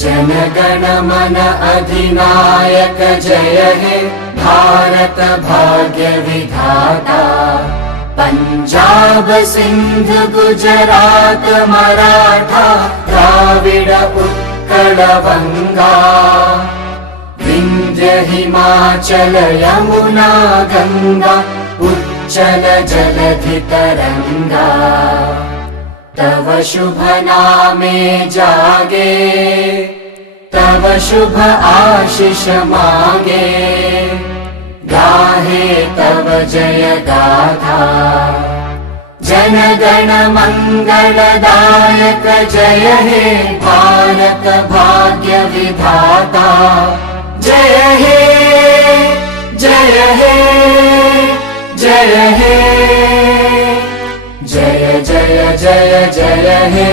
जनगण मन अधिनायक जय हे भारत भाग्य विधाता। पंजाब सिंध गुजरात मराठा द्राविड उत्कल बंगा। विंध्य हिमाचल यमुना गंगा उच्चल जलधि तरंगा। तव शुभ नामे जागे तव शुभ आशीष मांगे। गाहे तव जय गाथा जनगण मंगलदायक जय हे भारत भाग्य विधाता। जय हे जय हे जय हे जय जय जय जय हे।